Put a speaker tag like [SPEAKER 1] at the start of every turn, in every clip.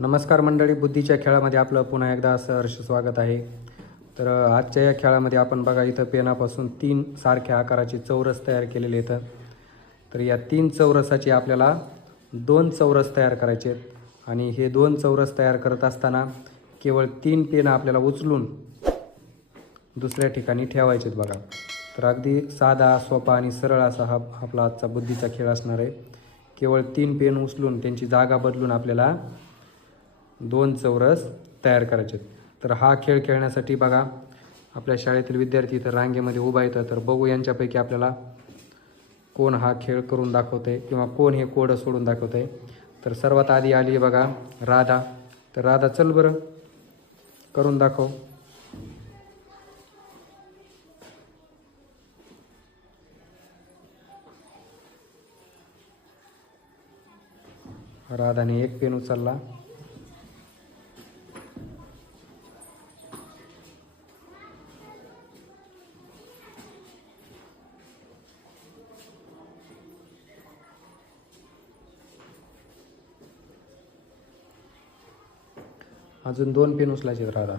[SPEAKER 1] नमस्कार मंडळी बुद्धीच्या खेळामध्ये आपलं पुन्हा एकदा सहर्ष स्वागत आहे. तर आजच्या या खेळामध्ये आपण बघा इथं पेनापासून तीन सारख्या आकाराचे चौरस तयार केलेले आहेत. तर या तीन चौरसाचे आपल्याला दोन चौरस तयार करायचे आहेत. आणि हे दोन चौरस तयार करत असताना केवळ तीन पेन आपल्याला उचलून दुसऱ्या ठिकाणी ठेवायचे आहेत बघा. तर अगदी साधा सोपा आणि सरळ असा हा आपला आजचा बुद्धीचा खेळ असणार आहे. केवळ तीन पेन उचलून त्यांची जागा बदलून आपल्याला दोन चौरस तयार करायचे आहेत. तर हा खेळ खेळण्यासाठी बघा आपल्या शाळेतील विद्यार्थी इथं रांगेमध्ये उभा येतं तर बघू यांच्यापैकी आपल्याला कोण हा खेळ करून दाखवतंय किंवा कोण हे कोडं सोडून दाखवतंय. तर सर्वात आधी आली आहे बघा राधा. तर राधा चल बरं. करून दाखव. राधाने एक पेन उचलला. अजून दोन पेन उचलायचे आहेत राधा.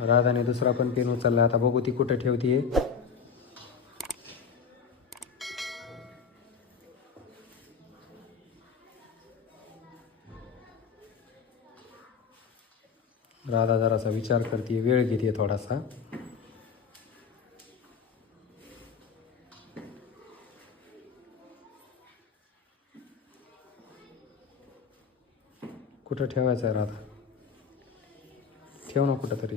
[SPEAKER 1] राधाने दुसरा पण पेन उचलला. आता बघू ती कुठे ठेवतीये. राधा जरासा विचार करते वेळ घेते थोडासा. कुठं ठेवायचं आहे राधा? ठेव ना कुठं तरी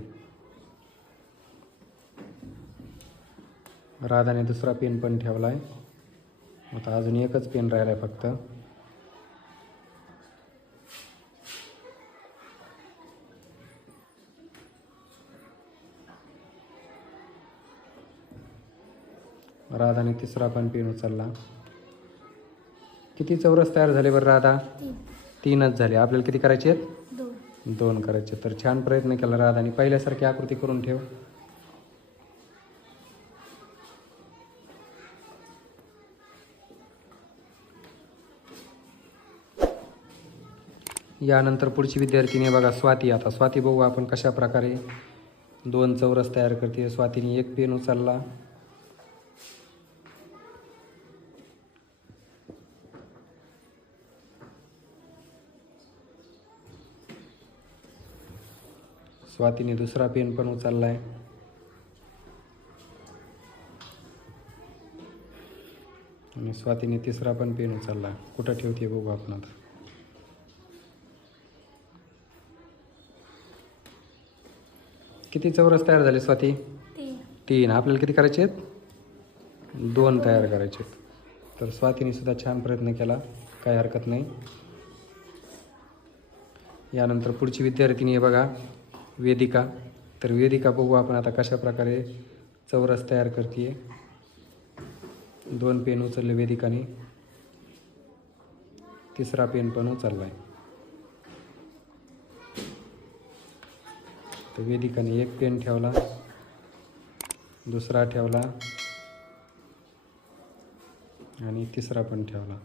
[SPEAKER 1] राधाने दुसरा पेन पण ठेवला आहे आता अजून एकच पेन राहिला आहे फक्त. राधाने तिसरा पण पेन उचलला. किती चौरस तयार झाले बरं राधा? तीनच झाले. आपल्याला किती करायचे आहेत?
[SPEAKER 2] दोन.
[SPEAKER 1] करायचे. तर छान प्रयत्न केला राधाने पहिल्यासारखी आकृती करून ठेव. यानंतर पुढची विद्यार्थिनी बघा स्वाती. आता स्वाती बघू आपण कशा प्रकारे दोन चौरस तयार करते. स्वातीने एक पेन उचलला. स्वातीने दुसरा पेन पण उचललाय. आणि स्वातीने तिसरा पण पेन उचलला कुठं ठेवते बघू आपण आता. किती चौरस तयार झाले स्वाती?
[SPEAKER 2] तीन.
[SPEAKER 1] तीन. आपल्याला किती करायचे आहेत? दोन तयार करायचे आहेत. तर स्वातीने सुद्धा छान प्रयत्न केला. काही हरकत नाही. यानंतर पुढची विद्यार्थिनी आहे बघा. वेदिका. तर वेदिका बघू आपण आता कशा प्रकारे चौरस तयार करते दोन पेन उचलले वेदिकाने. तिसरा पेन पण उचलला आहे तर वेदिकाने एक पेन ठेवला. दुसरा ठेवला. आणि तिसरा पण ठेवला.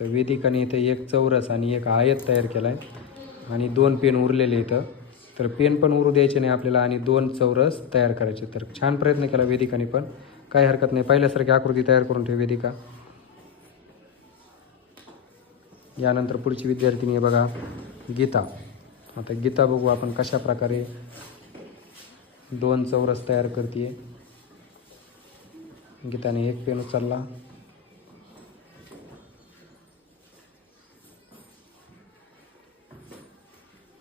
[SPEAKER 1] तर वेदिकाने इथे एक चौरस आणि एक आयत तयार केला आहे आणि दोन पेन उरलेले इथं. तर पेन पण उरू द्यायचे नाही आपल्याला आणि दोन चौरस तयार करायचे. तर छान प्रयत्न केला वेदिकाने पण. काही हरकत नाही. पहिल्यासारखी आकृती तयार करून ठेव वेदिका. यानंतर पुढची विद्यार्थिनी आहे बघा गीता. आता गीता बघू आपण कशा प्रकारे दोन चौरस तयार करते गीताने एक पेन उचलला.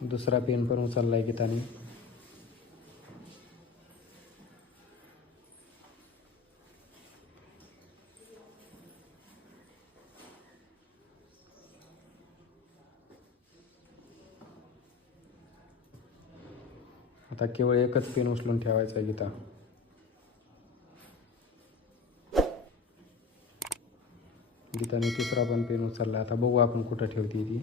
[SPEAKER 1] दुसरा पेन पण उचलला आहे गीताने. आता केवळ एकच पेन उचलून ठेवायचा आहे गीता. गीताने तिसरा पण पेन उचलला. आता बघू आपण कुठं ठेवते ती.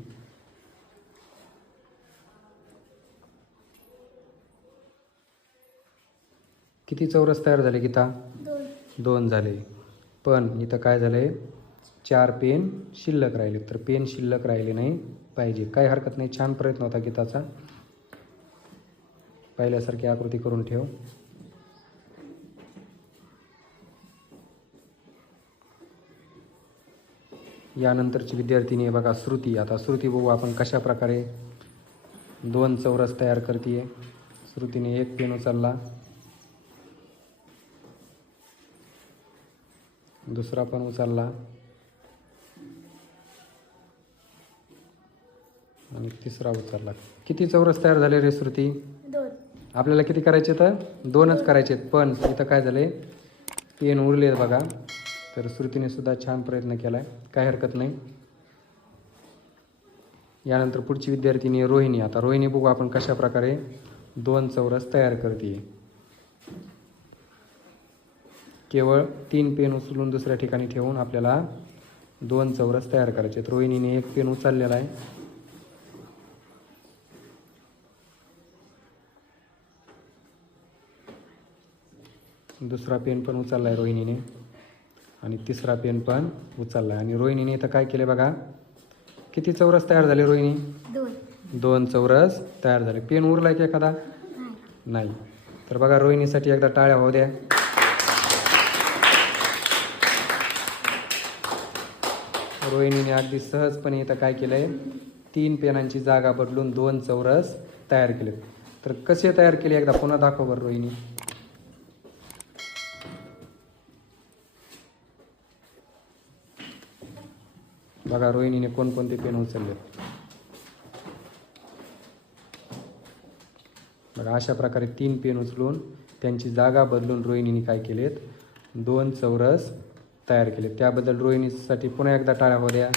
[SPEAKER 1] किती चौरस तयार झाले गीता?
[SPEAKER 2] दोन.
[SPEAKER 1] दोन झाले. पण इथं काय झालं आहे चार पेन शिल्लक राहिले. तर पेन शिल्लक राहिले नाही पाहिजे. काही हरकत नाही. छान प्रयत्न होता गीताचा. पहिल्यासारखी आकृती करून ठेव. यानंतरची विद्यार्थिनी आहे बघा श्रुती. आता श्रुती बघू आपण कशा प्रकारे दोन चौरस तयार करते श्रुतीने एक पेन उचलला. दुसरा पण उचलला. आणि तिसरा उचलला. किती चौरस तयार झाले रे श्रुती? आपल्याला किती करायचे तर? दोनच करायचे आहेत. पण इथं काय झाले पेन उरले बघा. तर श्रुतीने सुद्धा छान प्रयत्न केला आहे काही हरकत नाही. यानंतर पुढची विद्यार्थिनी रोहिणी. आता रोहिणी बघू आपण कशा प्रकारे दोन चौरस तयार करते केवळ तीन पेन उचलून दुसऱ्या ठिकाणी ठेवून आपल्याला दोन चौरस तयार करायचे. आहेत रोहिणीने एक पेन उचललेला आहे. दुसरा पेन पण उचलला आहे रोहिणीने आणि तिसरा पेन पण उचलला आहे आणि रोहिणीने इथं काय केले बघा? किती चौरस तयार झाले रोहिणी?
[SPEAKER 2] दोन.
[SPEAKER 1] चौरस तयार झाले. पेन उरला की एखादा?
[SPEAKER 2] नाही.
[SPEAKER 1] नाही. तर बघा रोहिणीसाठी एकदा टाळ्या होऊ द्या. रोहिणीने अगदी सहजपणे इथं काय केलं आहे तीन पेनांची जागा बदलून दोन चौरस तयार केले तर कसे तयार केले? एकदा पुन्हा दाखव बरं रोहिणी. बघा रोहिणीने कोणकोणते पेन उचलले बघा अशा प्रकारे तीन पेन उचलून त्यांची जागा बदलून रोहिणीने काय केलेत? दोन चौरस तयार केले. त्याबद्दल रोहिणीसाठी पुन्हा एकदा टाळ्या हो द्या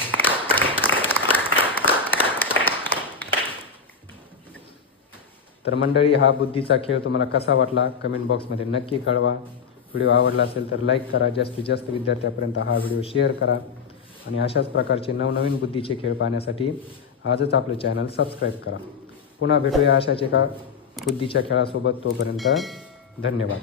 [SPEAKER 1] तर मंडळी हा बुद्धीचा खेळ तुम्हाला कसा वाटला? कमेंट बॉक्समध्ये नक्की कळवा. व्हिडिओ आवडला असेल तर लाईक करा. जास्तीत जास्त विद्यार्थ्यापर्यंत हा व्हिडिओ शेअर करा. आणि अशाच प्रकारचे नवनवीन बुद्धीचे खेळ पाहण्यासाठी आजच आपलं चॅनल सबस्क्राईब करा. पुन्हा भेटूया अशाच एका बुद्धीच्या खेळासोबत. तोपर्यंत धन्यवाद.